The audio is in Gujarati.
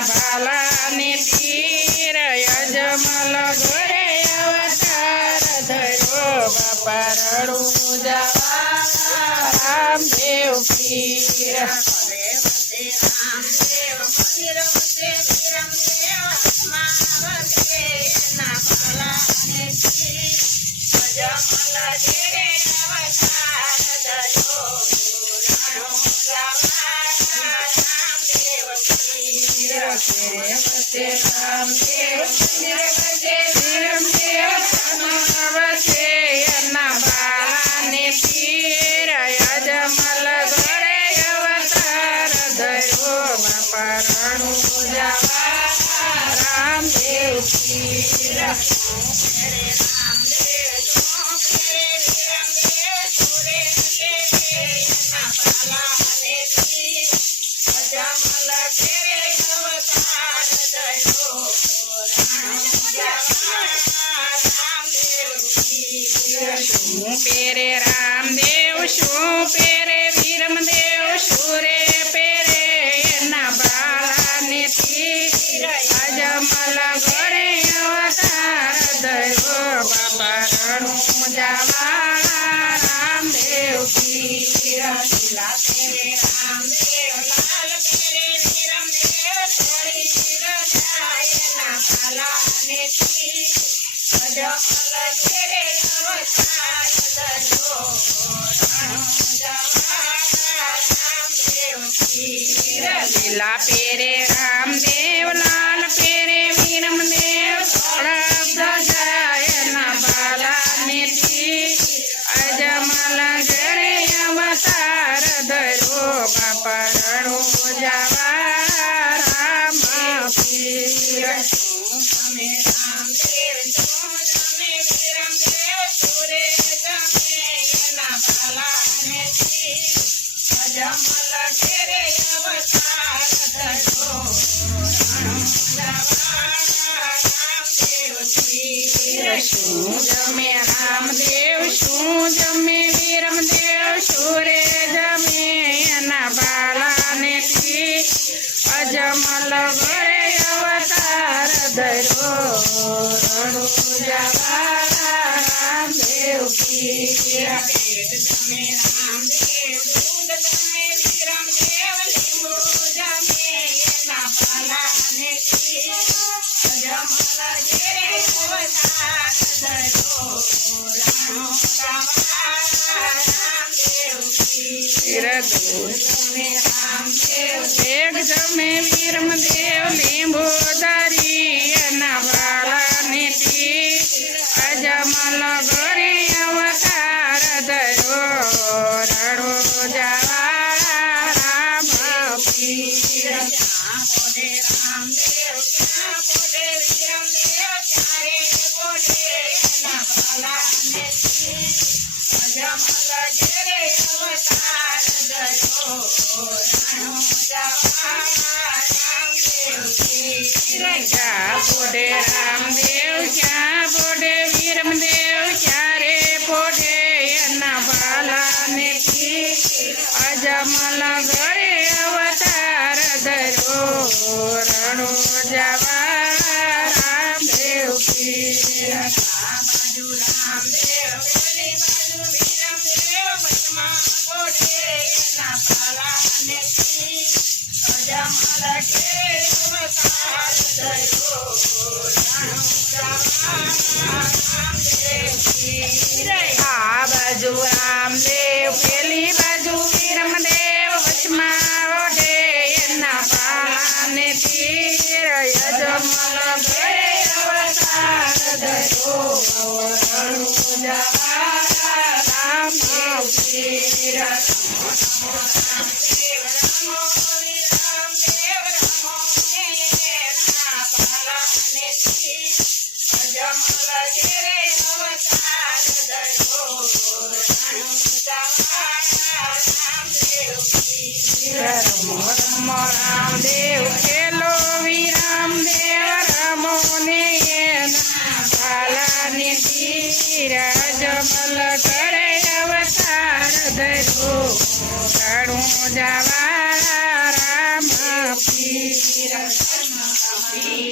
ભાલાને તીર યજમલ ઘરે અવતાર ધર્યો બાપા રડું જવા રામદેવ પીર રામદેવ પીર શું પેરે રામદેવ શું પેરે વીરમદેવ શુરે પેરે એના બાલાને તીર અજમલ ઘરે અવતાર ધર્યો બાપા રણું જવા રામદેવ પીર પેરે રામદેવ લાલ પેરે વીરમદેવ છોડી એના બાલાને તીર અજમલ ઘરે અવતાર ધર્યો લીલા પેરે રામદેવ લાલ પેરે વીરમદેવ સળગ એના બાલાને તીર અજમલ ઘરે અવતાર ધર્યો બાપા રણું જવા રામ પીર તમે રામદેવ તમે વીરમદેવ સુરે તમે એના બાલાને તીર અજમલ ઘરે અવતાર ધર્યો શું જમે રામદેવ શું જમે વીરમદેવ શુરે જમે એના બાલાને તીર અજમલ ઘરે અવતાર ધર્યો રણું જવા રામદેવ પીર જમે રામદેવ દૂધ જમે વીરમદેવ લીંબુ જમે એના બાલાને તીર અજમલ ઘરે અવતાર ધર્યો રણું જવા રામદેવ પીર દૂધ જમે રામદેવ વેગ જમે વીરમદેવ લીંબુ ધરી એના બાલાને તીર અજમલ ઘરે અવતાર ધર્યો રણું જવા રામ પીર પોડે રામદેવ પોડે વીરમદેવ ચારે પોડે એના બાલાને તીર અજમલ ઘરે અવતાર ધર્યો રણું જવા રામદેવ પીર પોડે રામદેવ ક્યાં પોડે વીરમદેવ ચારે પોડે એના બાલાને તીર અજમલ ઘરે અવતાર ધર્યો રણું જવા રામદેવ પીર આ બાજુ રામદેવ પેલી બાજુ વીરમદેવ વચમાં પોડે એના બાલાને તીર અજમલ ઘરે અવતાર ધર્યો રણું જવા રામદેવ પીર આ બાજુ રામદેવ પેલી બાજુ વીરમદેવ વચમાં ઓઢે એના બાલાને તીર અજમલ ઘરે અવતાર ધર્યો રણું જવા રામદેવ પીર રમો રામદેવ રમો રામદેવ રમો એના બાલાને તીર અજમલ ઘરે અવતાર ધર્યો રણું જવા રામદેવ પીર રમો રમો રામદેવ ખેલો વીરમદેવ રમો ને એના બાલાને તીર અજમલ ઘરે અવતાર ધર્યો રણું જવા કૃષ્ણ કપી